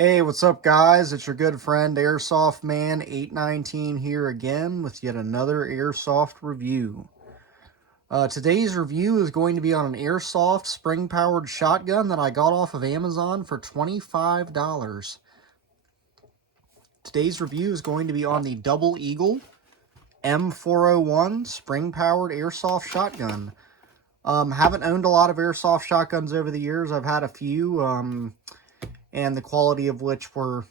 Hey, what's up, guys? It's your good friend Airsoft Man 819 here again with yet another Airsoft review. Today's review is going to be on an Airsoft spring-powered shotgun that I got off of Amazon for $25. Today's review is going to be on the Double Eagle M401 spring-powered Airsoft shotgun. Haven't owned a lot of Airsoft shotguns over the years. I've had a few, and the quality of which were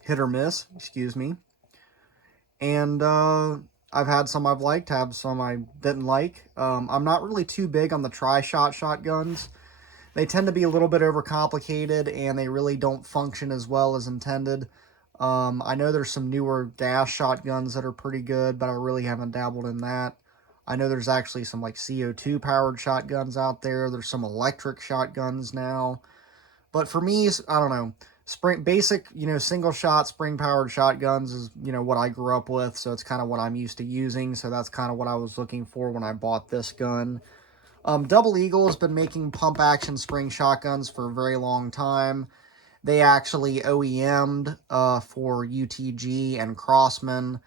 hit or miss, excuse me. And I've had some I've liked, have some I didn't like. I'm not really too big on the tri-shot shotguns. They tend to be a little bit overcomplicated, and they really don't function as well as intended. I know there's some newer gas shotguns that are pretty good, but I really haven't dabbled in that. I know there's actually some like CO2 powered shotguns out there. There's some electric shotguns now. But for me, I don't know. Basic, single shot spring powered shotguns is, what I grew up with. So it's kind of what I'm used to using. So that's kind of what I was looking for when I bought this gun. Double Eagle has been making pump action spring shotguns for a very long time. They actually OEM'd for UTG and Crossman.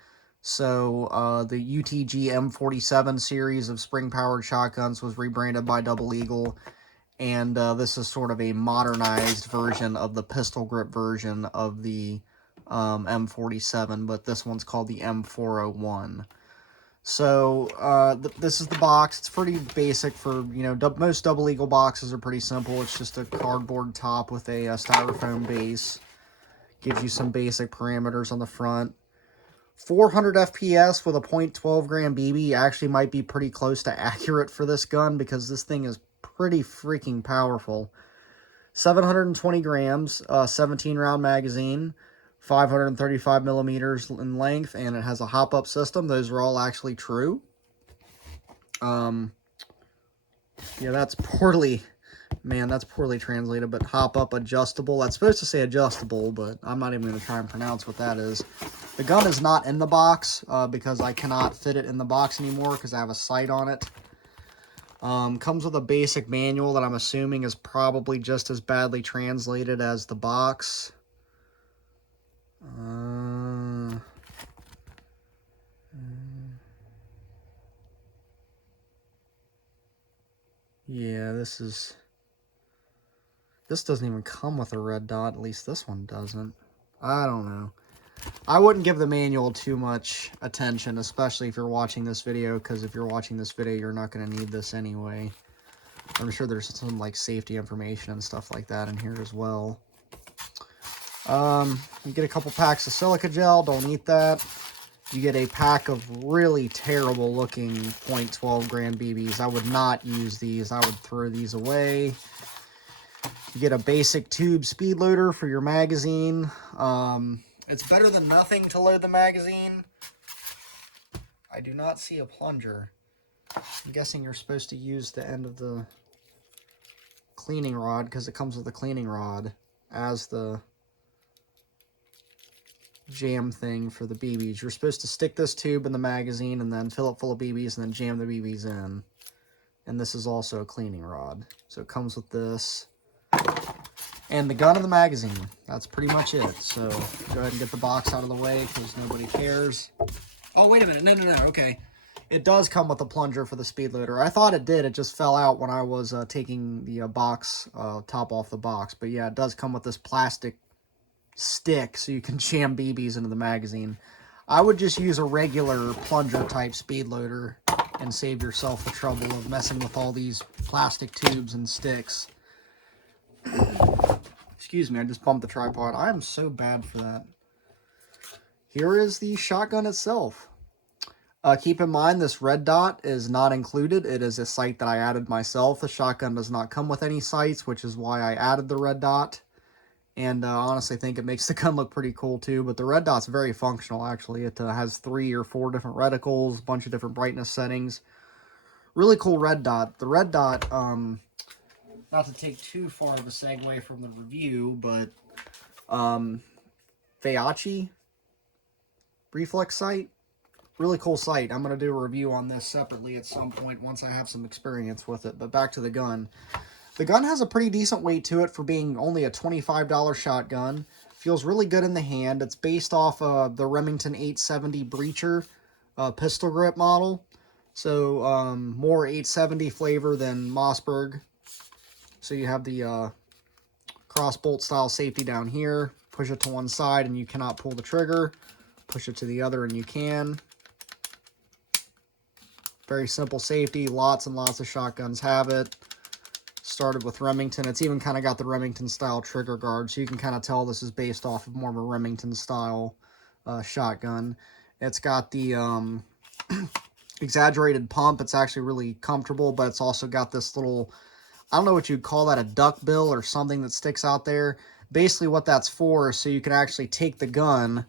So the UTG M47 series of spring-powered shotguns was rebranded by Double Eagle. And this is sort of a modernized version of the pistol grip version of the M47. But this one's called the M401. So this is the box. It's pretty basic for, most Double Eagle boxes are pretty simple. It's just a cardboard top with a styrofoam base. Gives you some basic parameters on the front. 400 FPS with a .12 gram BB actually might be pretty close to accurate for this gun because this thing is pretty freaking powerful. 720 grams, 17 round magazine. 535 millimeters in length, and it has a hop-up system. Those are all actually true. Yeah, that's poorly translated, but hop-up adjustable. That's supposed to say adjustable, but I'm not even going to try and pronounce what that is. The gun is not in the box because I cannot fit it in the box anymore because I have a sight on it. Comes with a basic manual that I'm assuming is probably just as badly translated as the box. Yeah, this doesn't even come with a red dot. At least this one doesn't. I don't know. I wouldn't give the manual too much attention, especially if you're watching this video, because if you're watching this video, you're not going to need this anyway. I'm sure there's some like safety information and stuff like that in here as well. You get a couple packs of silica gel. Don't eat that. You get a pack of really terrible looking .12 gram BBs. I would not use these. I would throw these away. You get a basic tube speed loader for your magazine. It's better than nothing to load the magazine. I do not see a plunger. I'm guessing you're supposed to use the end of the cleaning rod because it comes with a cleaning rod as the jam thing for the BBs. You're supposed to stick this tube in the magazine and then fill it full of BBs and then jam the BBs in. And this is also a cleaning rod. So it comes with this. And the gun and the magazine. That's pretty much it. So go ahead and get the box out of the way because nobody cares. Oh, wait a minute. No. Okay. It does come with a plunger for the speed loader. I thought it did. It just fell out when I was taking the box top off the box. But yeah, it does come with this plastic stick so you can jam BBs into the magazine. I would just use a regular plunger type speed loader and save yourself the trouble of messing with all these plastic tubes and sticks. Excuse me, I just bumped the tripod. I am so bad for that. Here is the shotgun itself. Keep in mind this red dot is not included. It is a sight that I added myself. The shotgun does not come with any sights, which is why I added the red dot. And honestly, I think it makes the gun look pretty cool too. But the red dot's very functional, actually. It has 3 or 4 different reticles, a bunch of different brightness settings. Really cool red dot. The red dot, not to take too far of a segue from the review, but Feyachi reflex sight. Really cool sight. I'm going to do a review on this separately at some point once I have some experience with it. But back to the gun. The gun has a pretty decent weight to it for being only a $25 shotgun. Feels really good in the hand. It's based off of the Remington 870 Breacher pistol grip model. So more 870 flavor than Mossberg. So you have the cross bolt style safety down here. Push it to one side and you cannot pull the trigger. Push it to the other and you can. Very simple safety. Lots and lots of shotguns have it. Started with Remington. It's even kind of got the Remington style trigger guard, so you can kind of tell this is based off of more of a Remington style shotgun. It's got the exaggerated pump. It's actually really comfortable, but it's also got this little, I don't know what you'd call that, a duck bill or something that sticks out there. Basically what that's for is so you can actually take the gun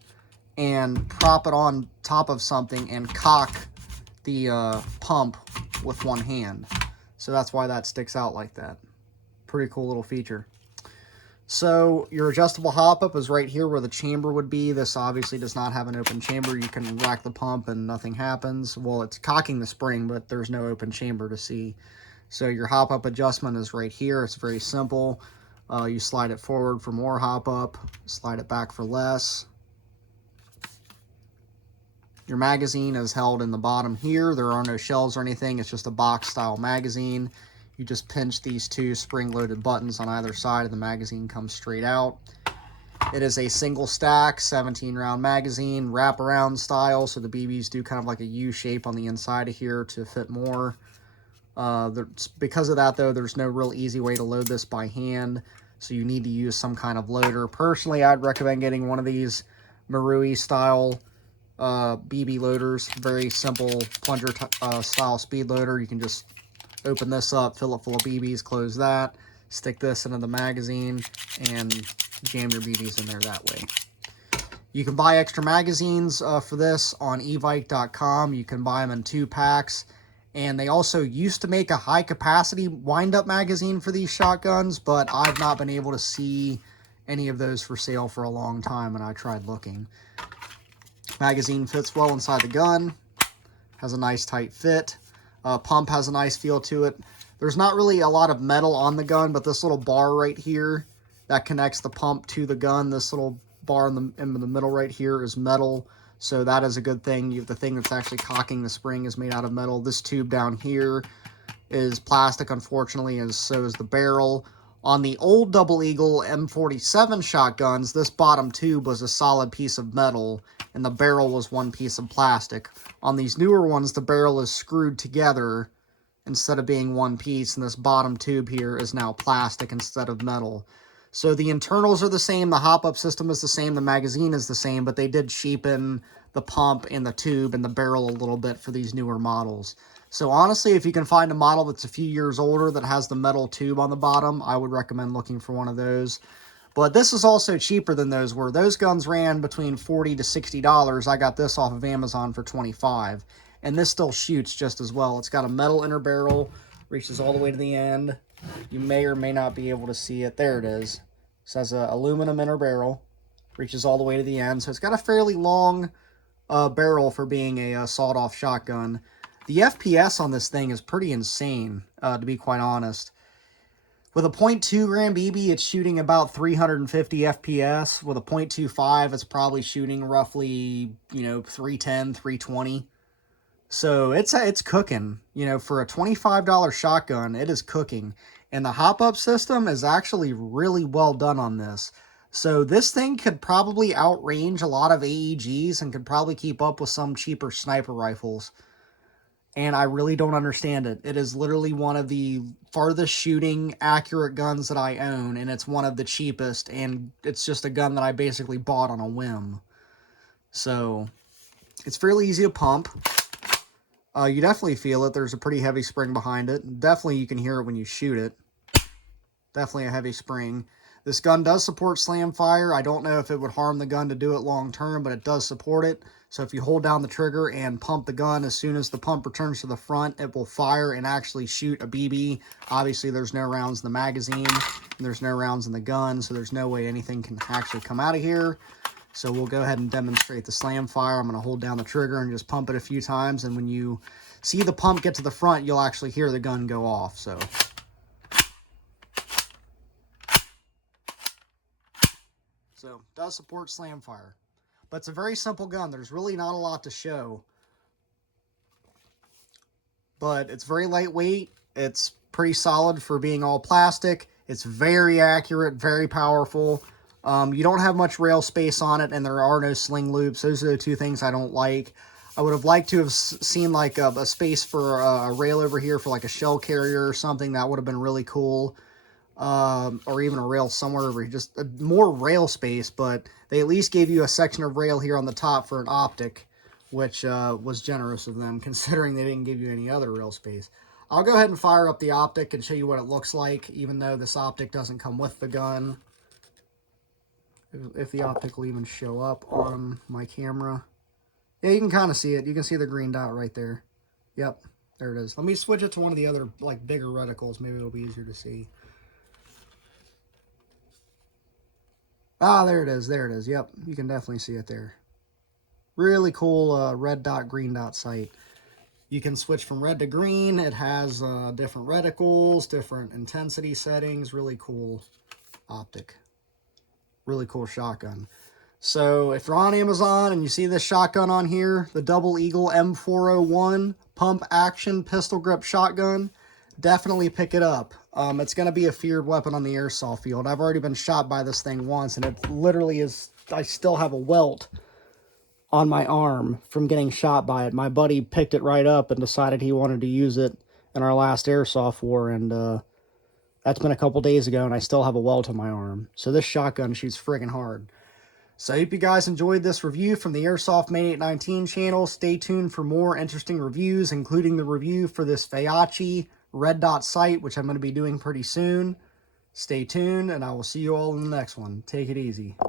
and prop it on top of something and cock the pump with one hand. So that's why that sticks out like that. Pretty cool little feature. So your adjustable hop-up is right here where the chamber would be. This obviously does not have an open chamber. You can rack the pump and nothing happens. Well, it's cocking the spring, but there's no open chamber to see. So your hop-up adjustment is right here. It's very simple. You slide it forward for more hop-up, slide it back for less. Your magazine is held in the bottom here. There are no shells or anything. It's just a box-style magazine. You just pinch these two spring-loaded buttons on either side and the magazine comes straight out. It is a single stack, 17-round magazine, wraparound style, so the BBs do kind of like a U shape on the inside of here to fit more. Because of that, though, there's no real easy way to load this by hand, so you need to use some kind of loader. Personally, I'd recommend getting one of these Marui-style BB loaders. Very simple plunger style speed loader. You can just open this up, fill it full of BBs, close that, stick this into the magazine, and jam your BBs in there that way. You can buy extra magazines for this on evike.com. You can buy them in 2 packs. And they also used to make a high-capacity wind-up magazine for these shotguns, but I've not been able to see any of those for sale for a long time, and I tried looking. Magazine fits well inside the gun. Has a nice tight fit. Pump has a nice feel to it. There's not really a lot of metal on the gun, but this little bar right here that connects the pump to the gun, this little bar in the middle right here is metal. So that is a good thing. The thing that's actually cocking the spring is made out of metal. This tube down here is plastic, unfortunately, and so is the barrel. On the old Double Eagle M47 shotguns, this bottom tube was a solid piece of metal, and the barrel was one piece of plastic. On these newer ones, the barrel is screwed together instead of being one piece, and this bottom tube here is now plastic instead of metal. So the internals are the same, the hop-up system is the same, the magazine is the same, but they did cheapen the pump and the tube and the barrel a little bit for these newer models. So honestly, if you can find a model that's a few years older that has the metal tube on the bottom, I would recommend looking for one of those. But this is also cheaper than those were. Those guns ran between $40 to $60. I got this off of Amazon for $25. And this still shoots just as well. It's got a metal inner barrel, reaches all the way to the end. You may or may not be able to see it. There it is. It says an aluminum inner barrel, reaches all the way to the end. So it's got a fairly long barrel for being a sawed-off shotgun. The FPS on this thing is pretty insane, to be quite honest. With a .2 gram BB, it's shooting about 350 FPS. With a .25, it's probably shooting roughly, 310, 320. So it's cooking. For a $25 shotgun, it is cooking. And the hop-up system is actually really well done on this. So this thing could probably outrange a lot of AEGs and could probably keep up with some cheaper sniper rifles. And I really don't understand it. It is literally one of the farthest shooting accurate guns that I own, and it's one of the cheapest, and it's just a gun that I basically bought on a whim. So it's fairly easy to pump. You definitely feel it. There's a pretty heavy spring behind it. Definitely you can hear it when you shoot it. Definitely a heavy spring. This gun does support slam fire. I don't know if it would harm the gun to do it long term, but it does support it. So if you hold down the trigger and pump the gun, as soon as the pump returns to the front, it will fire and actually shoot a BB. Obviously, there's no rounds in the magazine, and there's no rounds in the gun, so there's no way anything can actually come out of here. So we'll go ahead and demonstrate the slam fire. I'm going to hold down the trigger and just pump it a few times, and when you see the pump get to the front, you'll actually hear the gun go off. So So, does support slam fire. But it's a very simple gun. There's really not a lot to show. But it's very lightweight. It's pretty solid for being all plastic. It's very accurate, very powerful. You don't have much rail space on it, and there are no sling loops. Those are the two things I don't like. I would have liked to have seen like a space for a rail over here for like a shell carrier or something. That would have been really cool. Or even a rail somewhere over here. Just more rail space, but they at least gave you a section of rail here on the top for an optic, which was generous of them, considering they didn't give you any other rail space. I'll go ahead and fire up the optic and show you what it looks like, even though this optic doesn't come with the gun. If the optic will even show up on my camera. Yeah, you can kind of see it. You can see the green dot right there. Yep, there it is. Let me switch it to one of the other, like, bigger reticles. Maybe it'll be easier to see. Ah, there it is. There it is. Yep, you can definitely see it there. Really cool red dot, green dot sight. You can switch from red to green. It has different reticles, different intensity settings. Really cool optic. Really cool shotgun. So if you're on Amazon and you see this shotgun on here, the Double Eagle M401 pump action pistol grip shotgun, definitely pick it up. It's going to be a feared weapon on the airsoft field. I've already been shot by this thing once, and it literally is, I still have a welt on my arm from getting shot by it. My buddy picked it right up and decided he wanted to use it in our last airsoft war, and that's been a couple days ago, and I still have a welt on my arm. So this shotgun shoots friggin' hard. So I hope you guys enjoyed this review from the Airsoft Main 819 channel. Stay tuned for more interesting reviews, including the review for this Feyachi red dot sight, which I'm going to be doing pretty soon. Stay tuned, and I will see you all in the next one. Take it easy.